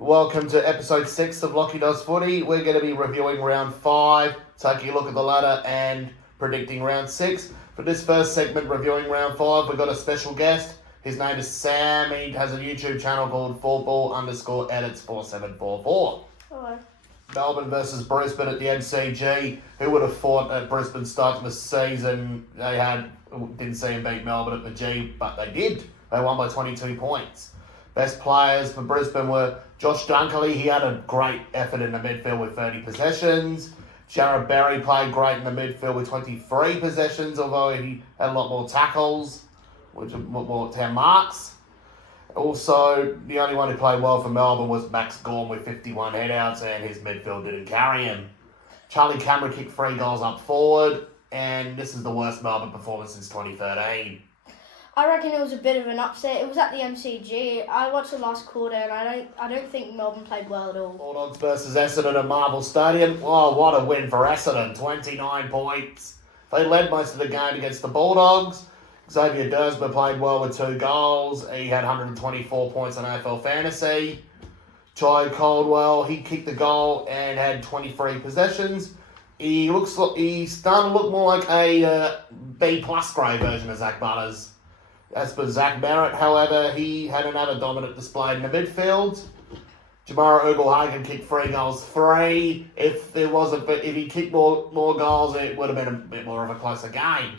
Welcome to episode 6 of Lachie Does Footy. We're going to be reviewing round 5, taking a look at the ladder and predicting round 6. For this first segment, reviewing round 5, we've got a special guest. His name is Sam. He has a YouTube channel called football_edits4744. Hello. Melbourne versus Brisbane at the MCG. Who would have thought at Brisbane starting the season didn't see him beat Melbourne at the G, but they did. They won by 22 points. Best players for Brisbane were Josh Dunkley. He had a great effort in the midfield with 30 possessions. Jared Berry played great in the midfield with 23 possessions, although he had a lot more tackles, which more 10 marks. Also, the only one who played well for Melbourne was Max Gorn with 51 headouts, and his midfield didn't carry him. Charlie Cameron kicked 3 goals up forward, and this is the worst Melbourne performance since 2013. I reckon it was a bit of an upset. It was at the MCG. I watched the last quarter, and I don't think Melbourne played well at all. Bulldogs versus Essendon at Marvel Stadium. Oh, what a win for Essendon. 29 points. They led most of the game against the Bulldogs. Xavier Dersma played well with 2 goals. He had 124 points on AFL Fantasy. Jai Caldwell, he kicked the goal and had 23 possessions. He's starting to look more like a B-plus grade version of Zach Butters. As for Zach Merritt, however, he had another dominant display in the midfield. Jamara Ugle-Hagan kicked 3 goals free. If he kicked more goals, it would have been a bit more of a closer game.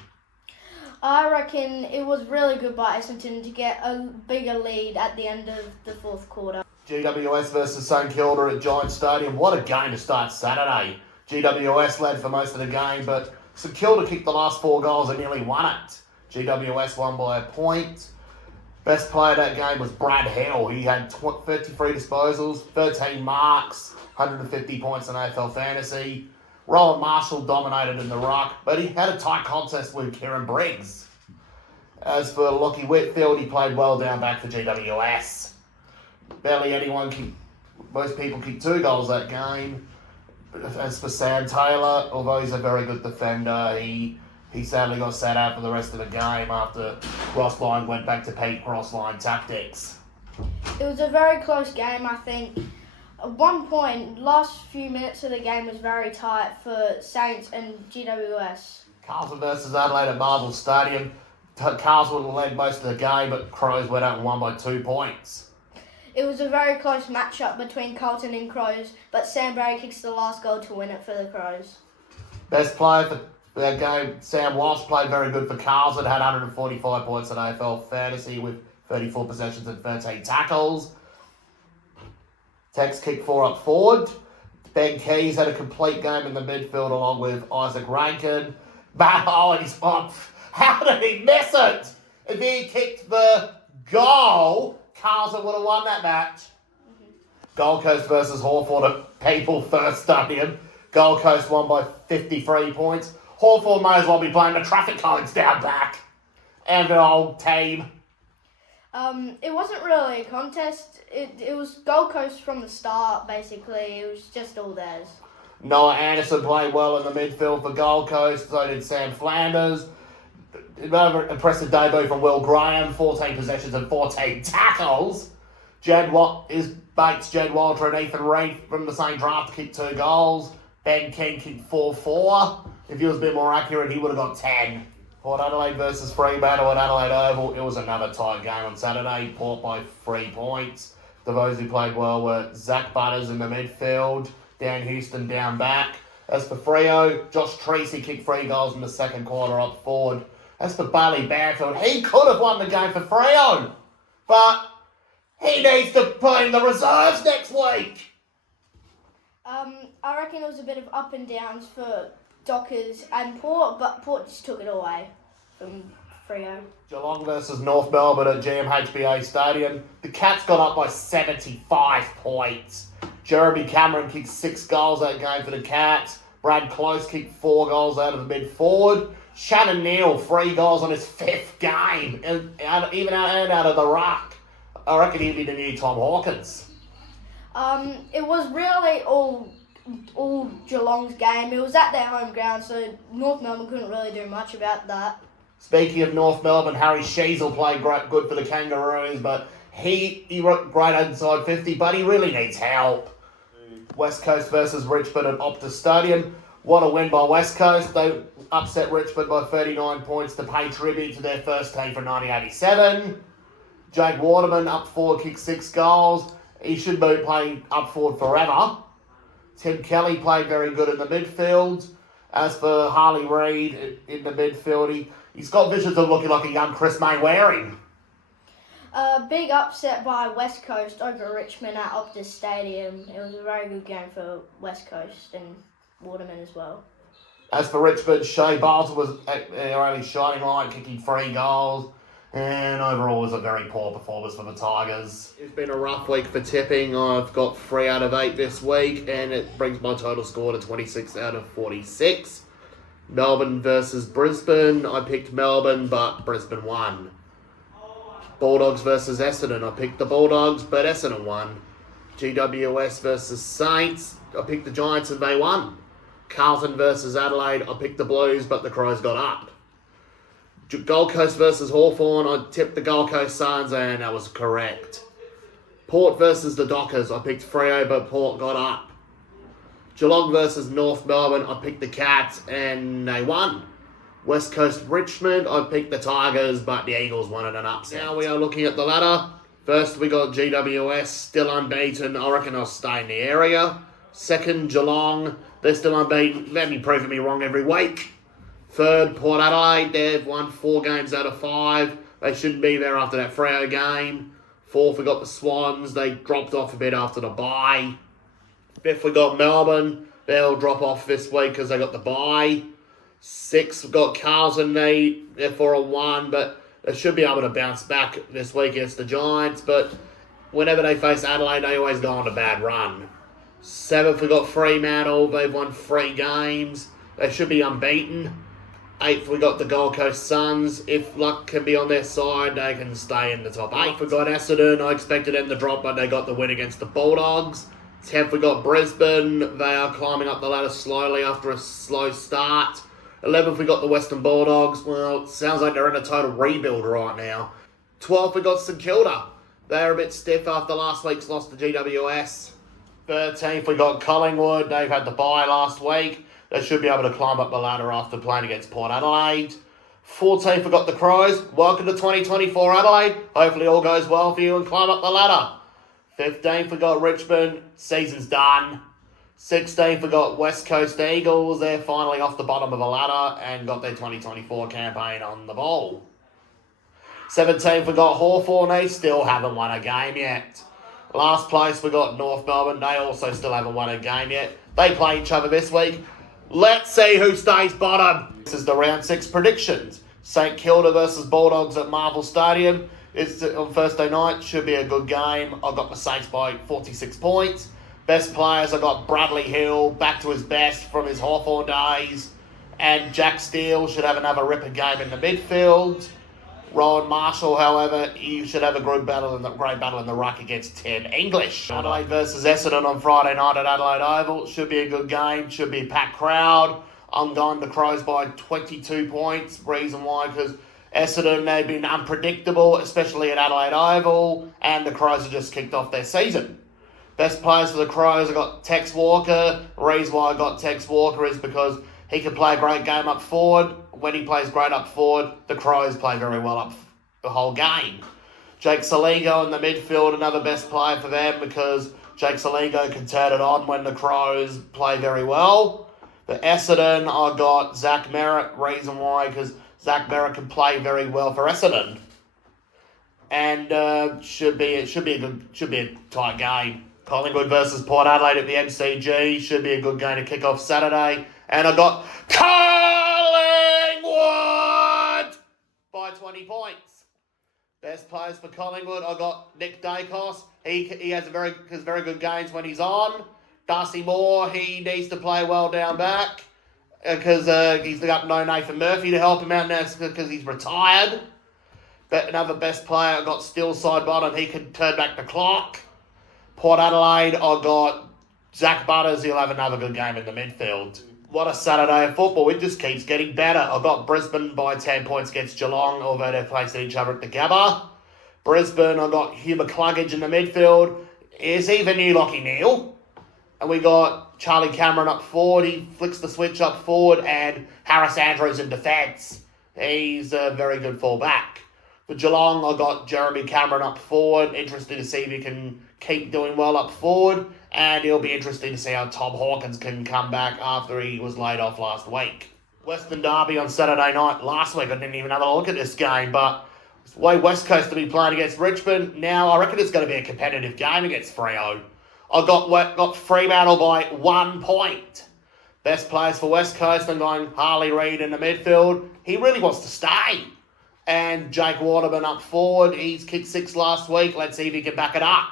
I reckon it was really good by Essendon to get a bigger lead at the end of the fourth quarter. GWS versus St Kilda at Giant Stadium. What a game to start Saturday. GWS led for most of the game, but St Kilda kicked the last 4 goals and nearly won it. GWS won by a point. Best player that game was Brad Hill. He had 33 disposals, 13 marks, 150 points in AFL Fantasy. Rowan Marshall dominated in the ruck, but he had a tight contest with Kieran Briggs. As for Lachie Whitfield, he played well down back for GWS. Most people kicked 2 goals that game. As for Sam Taylor, although he's a very good defender, he sadly got sat out for the rest of the game after Crossline went back to peak Crossline tactics. It was a very close game, I think. At one point, last few minutes of the game was very tight for Saints and GWS. Carlton versus Adelaide at Marvel Stadium. Carlton led most of the game, but Crows went out and won by 2 points. It was a very close matchup between Carlton and Crows, but Sam Barry kicks the last goal to win it for the Crows. Best player for that game, Sam Walsh played very good for Carlton, had 145 points in AFL Fantasy with 34 possessions and 13 tackles. Tex kicked 4 up forward. Ben Keys had a complete game in the midfield along with Isaac Rankin. How did he miss it? If he kicked the goal, Carlton would have won that match. Gold Coast versus Hawthorn at People First Stadium. Gold Coast won by 53 points. Hawthorn may as well be playing the traffic codes down back. And the old team. It wasn't really a contest. It was Gold Coast from the start, basically. It was just all theirs. Noah Anderson played well in the midfield for Gold Coast. So did Sam Flanders. Another impressive debut from Will Graham. 14 possessions and 14 tackles. Jed Walter and Ethan Reid from the same draft kicked 2 goals. Ben King kicked 4-4. If he was a bit more accurate, he would have got 10. Port Adelaide versus Fremantle at Adelaide Oval. It was another tight game on Saturday. Port by 3 points. Those who played well were Zach Butters in the midfield, Dan Houston down back. As for Freo, Josh Treacy kicked 3 goals in the second quarter up forward. As for Bailey Banfield, he could have won the game for Freo, but he needs to play in the reserves next week. I reckon it was a bit of up and downs for Dockers and Port, but Port just took it away from Freo. Geelong versus North Melbourne at GMHBA Stadium. The Cats got up by 75 points. Jeremy Cameron kicked 6 goals that game for the Cats. Brad Close kicked 4 goals out of the mid-forward. Shannon Neal, 3 goals on his 5th game, and even out of the ruck. I reckon he'd be the new Tom Hawkins. It was really all Geelong's game. It was at their home ground, so North Melbourne couldn't really do much about that. Speaking of North Melbourne, Harry Sheasel played good for the Kangaroos, but He wrote great inside 50, but he really needs help. West Coast versus Richmond at Optus Stadium. What a win by West Coast. They upset Richmond by 39 points to pay tribute to their first team from 1987. Jake Waterman up forward, kicked 6 goals. He should be playing up forward forever. Tim Kelly played very good in the midfield. As for Harley Reid in the midfield, he's got visions of looking like a young Chris Waring. A big upset by West Coast over Richmond at Optus Stadium. It was a very good game for West Coast and Waterman as well. As for Richmond, Shea Bartle was their only shining light, kicking 3 goals. And overall, it was a very poor performance for the Tigers. It's been a rough week for tipping. I've got 3 out of 8 this week, and it brings my total score to 26 out of 46. Melbourne versus Brisbane. I picked Melbourne, but Brisbane won. Bulldogs versus Essendon. I picked the Bulldogs, but Essendon won. GWS versus Saints. I picked the Giants, and they won. Carlton versus Adelaide. I picked the Blues, but the Crows got up. Gold Coast versus Hawthorn, I tipped the Gold Coast Suns, and that was correct. Port versus the Dockers, I picked Freo, but Port got up. Geelong versus North Melbourne, I picked the Cats, and they won. West Coast Richmond, I picked the Tigers, but the Eagles won in an upset. Now we are looking at the ladder. First, we got GWS, still unbeaten. I reckon I'll stay in the area. Second, Geelong, they're still unbeaten. Let me prove me wrong every week. Third, Port Adelaide, they've won 4 games out of 5. They shouldn't be there after that Freo game. Fourth, we got the Swans. They dropped off a bit after the bye. Fifth, we got Melbourne. They'll drop off this week because they got the bye. Sixth, we got Carlton. They're 4-1, but they should be able to bounce back this week against the Giants. But whenever they face Adelaide, they always go on a bad run. Seventh, we got Fremantle. They've won 3 games. They should be unbeaten. 8th, we got the Gold Coast Suns. If luck can be on their side, they can stay in the top 8. We got Essendon. I expected them to drop, but they got the win against the Bulldogs. 10th, we got Brisbane. They are climbing up the ladder slowly after a slow start. 11th, we got the Western Bulldogs. Well, it sounds like they're in a total rebuild right now. 12th, we got St Kilda. They're a bit stiff after last week's loss to GWS. 13th, we got Collingwood. They've had the bye last week. They should be able to climb up the ladder after playing against Port Adelaide. 14th, we got the Crows. Welcome to 2024 Adelaide. Hopefully all goes well for you and climb up the ladder. 15th, we got Richmond. Season's done. 16th, we got West Coast Eagles. They're finally off the bottom of the ladder and got their 2024 campaign on the ball. 17th, we got Hawthorn. They still haven't won a game yet. Last place, we got North Melbourne. They also still haven't won a game yet. They play each other this week. Let's see who stays bottom. This is the round 6 predictions. St Kilda versus Bulldogs at Marvel Stadium. It's on Thursday night. Should be a good game. I've got the Saints by 46 points. Best players, I've got Bradley Hill, back to his best from his Hawthorn days. And Jack Steele should have another ripper game in the midfield. Rowan Marshall, however, he should have a great battle in the ruck against Tim English. Adelaide versus Essendon on Friday night at Adelaide Oval. Should be a good game. Should be a packed crowd. I'm going to Crows by 22 points. Reason why, because Essendon, they've been unpredictable, especially at Adelaide Oval, and the Crows have just kicked off their season. Best players for the Crows, I got Tex Walker. The reason why I got Tex Walker is because he can play a great game up forward. When he plays great up forward, the Crows play very well up the whole game. Jake Saligo in the midfield, another best player for them because Jake Saligo can turn it on when the Crows play very well. For Essendon, I got Zach Merritt. Reason why, because Zach Merritt can play very well for Essendon. And should be a tight game. Collingwood versus Port Adelaide at the MCG. Should be a good game to kick off Saturday. And I got Collingwood by 20 points. Best players for Collingwood, I got Nick Dacos. He has very good games when he's on. Darcy Moore, he needs to play well down back because he's got no Nathan Murphy to help him out now because he's retired. But another best player, I got Steele side bottom. He can turn back the clock. Port Adelaide, I got Zach Butters. He'll have another good game in the midfield. What a Saturday of football. It just keeps getting better. I got Brisbane by 10 points against Geelong, although they're facing each other at the Gabba. Brisbane, I got Hugh McCluggage in the midfield. Is even new Lachie Neale. And we got Charlie Cameron up forward. He flicks the switch up forward. And Harris Andrews in defence. He's a very good fullback. For Geelong, I got Jeremy Cameron up forward. Interested to see if he can keep doing well up forward. And it'll be interesting to see how Tom Hawkins can come back after he was laid off last week. Western Derby on Saturday night. Last week I didn't even have a look at this game, but it's the way West Coast to be playing against Richmond. Now I reckon it's going to be a competitive game against Freo. I got Fremantle by 1 point. Best players for West Coast, I'm going Harley Reid in the midfield. He really wants to stay. And Jake Waterman up forward. He's kicked 6 last week. Let's see if he can back it up.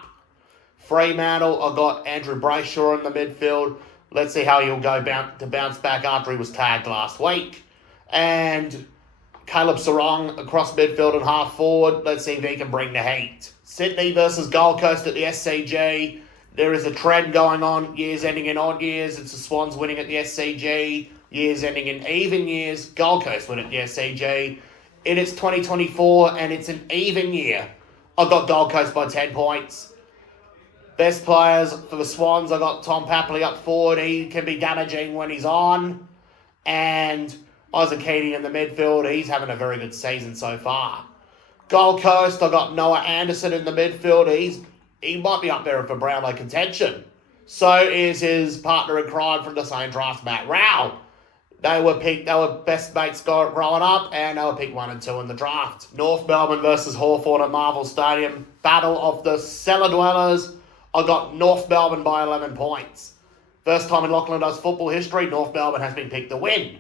Fremantle, I got Andrew Brayshaw in the midfield. Let's see how he'll go to bounce back after he was tagged last week. And Caleb Sarong across midfield and half forward. Let's see if he can bring the heat. Sydney versus Gold Coast at the SCG. There is a trend going on, years ending in odd years. It's the Swans winning at the SCG. Years ending in even years. Gold Coast win at the SCG. It's 2024 and it's an even year. I got Gold Coast by 10 points. Best players for the Swans, I got Tom Papley up forward. He can be damaging when he's on. And Isaac Keating in the midfield. He's having a very good season so far. Gold Coast, I got Noah Anderson in the midfield. He might be up there for Brownlow contention. So is his partner in crime from the same draft, Matt Rao. They were best mates growing up, and they were picked 1 and 2 in the draft. North Melbourne versus Hawthorn at Marvel Stadium. Battle of the cellar dwellers. I got North Melbourne by 11 points. First time in Lachlan Does football history, North Melbourne has been picked to win.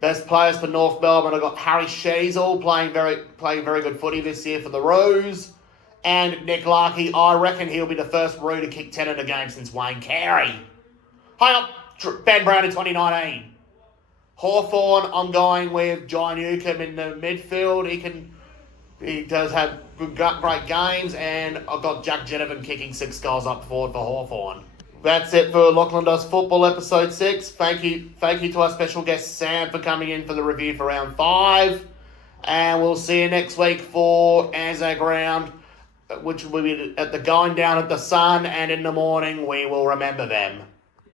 Best players for North Melbourne, I got Harry Sheasel playing very good footy this year for the Roos. And Nick Lachie, I reckon he'll be the first Roo to kick 10 in a game since Wayne Carey. Hang up, Ben Brown in 2019. Hawthorn, I'm going with John Newcomb in the midfield. He does have great games, and I've got Jack Ginnivan kicking 6 goals up forward for Hawthorn. That's it for Lachlan Does Football episode 6. Thank you to our special guest Sam for coming in for the review for round 5. And we'll see you next week for Anzac round, which will be at the going down of the sun, and in the morning we will remember them.